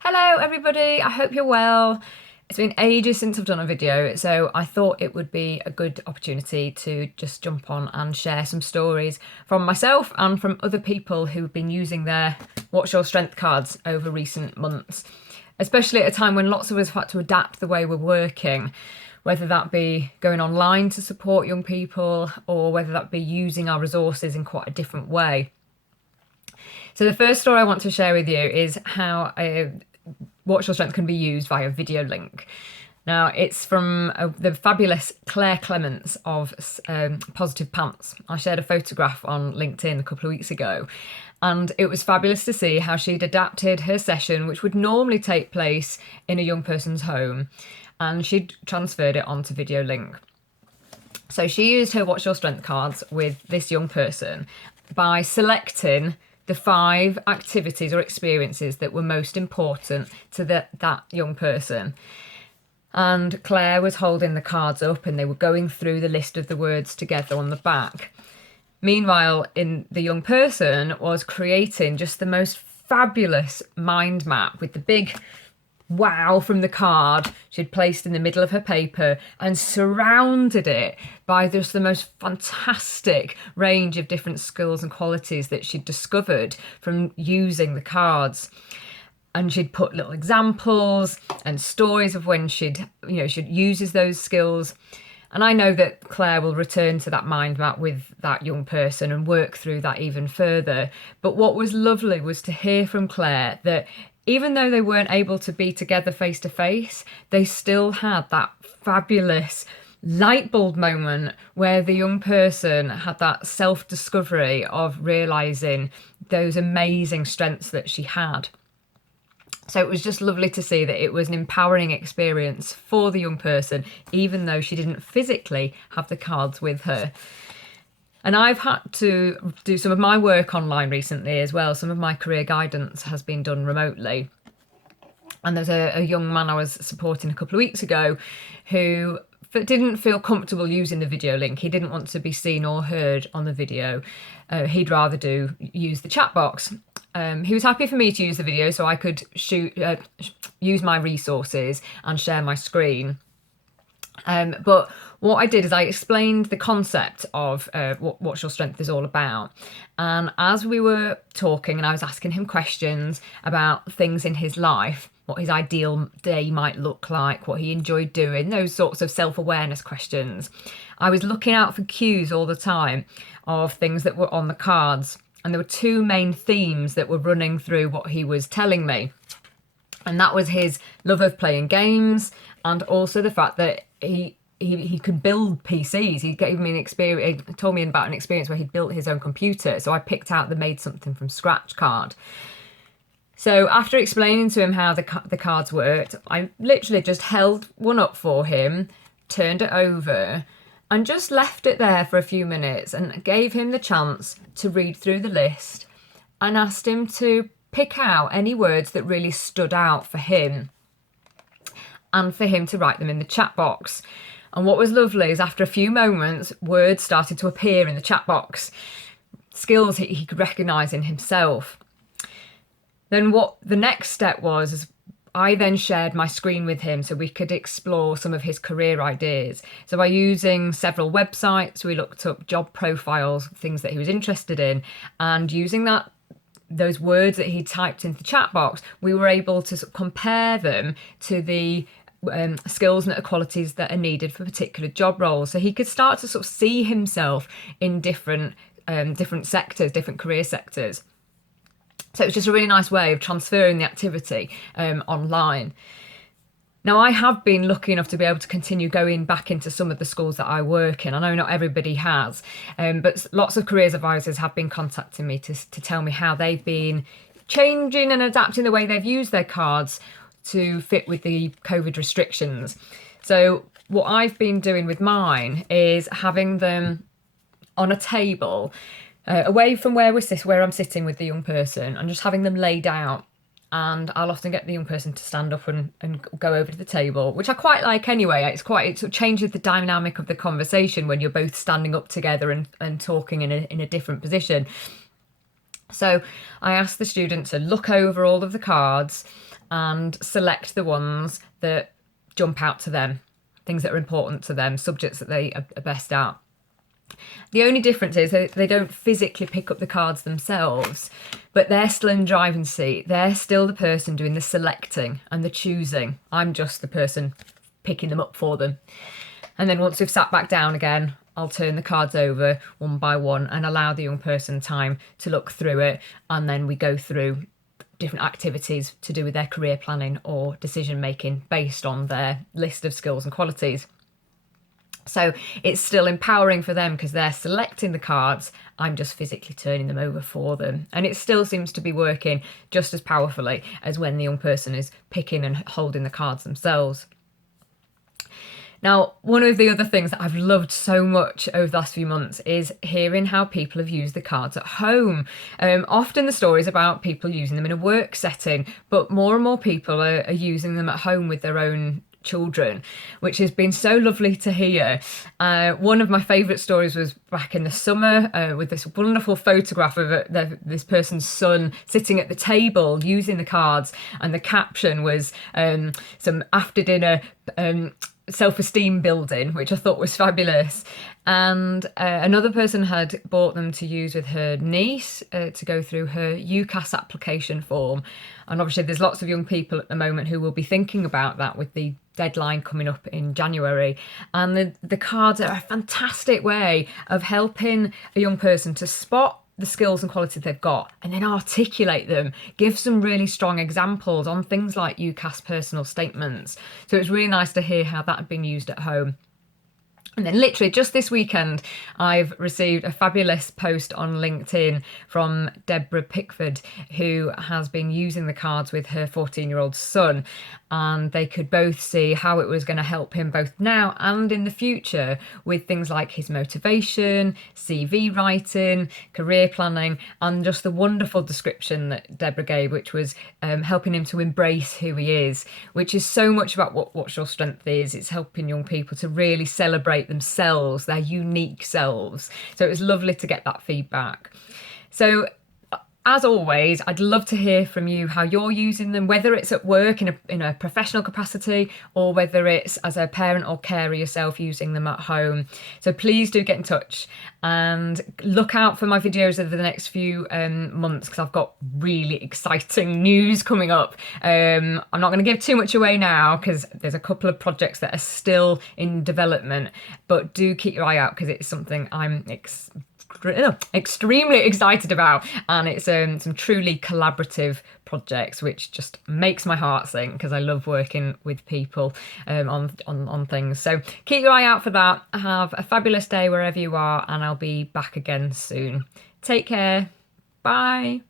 Hello everybody, I hope you're well. It's been ages since I've done a video, so I thought it would be a good opportunity to just jump on and share some stories from myself and from other people who've been using their What's Your Strength cards over recent months, especially at a time when lots of us have had to adapt the way we're working, whether that be going online to support young people or whether that be using our resources in quite a different way. So the first story I want to share with you is how Watch Your Strength can be used via video link. Now, it's from the fabulous Claire Clements of Positive Pants. I shared a photograph on LinkedIn a couple of weeks ago, and it was fabulous to see how she'd adapted her session, which would normally take place in a young person's home, and she'd transferred it onto video link. So she used her Watch Your Strength cards with this young person by selecting the 5 activities or experiences that were most important to that young person. And Claire was holding the cards up and they were going through the list of the words together on the back. Meanwhile, the young person was creating just the most fabulous mind map with the big wow from the card she'd placed in the middle of her paper and surrounded it by just the most fantastic range of different skills and qualities that she'd discovered from using the cards. And she'd put little examples and stories of when she uses those skills. And I know that Claire will return to that mind map with that young person and work through that even further. But what was lovely was to hear from Claire that even though they weren't able to be together face to face, they still had that fabulous light bulb moment where the young person had that self-discovery of realising those amazing strengths that she had. So it was just lovely to see that it was an empowering experience for the young person, even though she didn't physically have the cards with her. And I've had to do some of my work online recently as well. Some of my career guidance has been done remotely. And there's a young man I was supporting a couple of weeks ago who didn't feel comfortable using the video link. He didn't want to be seen or heard on the video. He'd rather use the chat box. He was happy for me to use the video so I could use my resources and share my screen. But what I did is I explained the concept of what What's Your Strength is all about. And as we were talking and I was asking him questions about things in his life, what his ideal day might look like, what he enjoyed doing, those sorts of self-awareness questions, I was looking out for cues all the time of things that were on the cards. And there were 2 main themes that were running through what he was telling me. And that was his love of playing games and also the fact that he could build PCs. He gave me an experience, he told me about an experience where he built his own computer. So I picked out the made something from scratch card. So after explaining to him how the cards worked, I literally just held one up for him, turned it over and just left it there for a few minutes and gave him the chance to read through the list and asked him to pick out any words that really stood out for him and for him to write them in the chat box. And what was lovely is after a few moments, words started to appear in the chat box, skills he could recognise in himself. Then what the next step was is I then shared my screen with him so we could explore some of his career ideas. So by using several websites, we looked up job profiles, things that he was interested in, and using those words that he typed into the chat box, we were able to sort of compare them to the skills and qualities that are needed for particular job roles. So he could start to sort of see himself in different sectors, different career sectors. So it was just a really nice way of transferring the activity online. Now, I have been lucky enough to be able to continue going back into some of the schools that I work in. I know not everybody has, but lots of careers advisors have been contacting me to tell me how they've been changing and adapting the way they've used their cards to fit with the COVID restrictions. So what I've been doing with mine is having them on a table away from where I'm sitting with the young person and just having them laid out. And I'll often get the young person to stand up and go over to the table, which I quite like anyway. It sort of changes the dynamic of the conversation when you're both standing up together and talking in a different position. So I asked the student to look over all of the cards and select the ones that jump out to them, things that are important to them, subjects that they are best at. The only difference is they don't physically pick up the cards themselves, but they're still in the driving seat. They're still the person doing the selecting and the choosing. I'm just the person picking them up for them. And then once we've sat back down again, I'll turn the cards over one by one and allow the young person time to look through it. And then we go through different activities to do with their career planning or decision making based on their list of skills and qualities. So it's still empowering for them because they're selecting the cards. I'm just physically turning them over for them. And it still seems to be working just as powerfully as when the young person is picking and holding the cards themselves. Now, one of the other things that I've loved so much over the last few months is hearing how people have used the cards at home. Often the stories about people using them in a work setting, but more and more people are using them at home with their own children, which has been so lovely to hear. One of my favourite stories was back in the summer with this wonderful photograph of this person's son sitting at the table using the cards, and the caption was some after dinner self-esteem building, which I thought was fabulous. And another person had bought them to use with her niece to go through her UCAS application form. And obviously there's lots of young people at the moment who will be thinking about that with the deadline coming up in January. And the cards are a fantastic way of helping a young person to spot the skills and qualities they've got and then articulate them, give some really strong examples on things like UCAS personal statements. So it's really nice to hear how that had been used at home. And then literally just this weekend, I've received a fabulous post on LinkedIn from Deborah Pickford, who has been using the cards with her 14-year-old son. And they could both see how it was going to help him both now and in the future with things like his motivation, CV writing, career planning, and just the wonderful description that Deborah gave, which was helping him to embrace who he is, which is so much about what your strength is. It's helping young people to really celebrate themselves, their unique selves. So it was lovely to get that feedback. So as always, I'd love to hear from you how you're using them, whether it's at work in a professional capacity or whether it's as a parent or carer yourself using them at home. So please do get in touch and look out for my videos over the next few months, because I've got really exciting news coming up. I'm not going to give too much away now because there's a couple of projects that are still in development, but do keep your eye out because it's something I'm extremely excited about, and it's some truly collaborative projects which just makes my heart sing because I love working with people on things. So keep your eye out for that. Have a fabulous day wherever you are, and I'll be back again soon. Take care. Bye.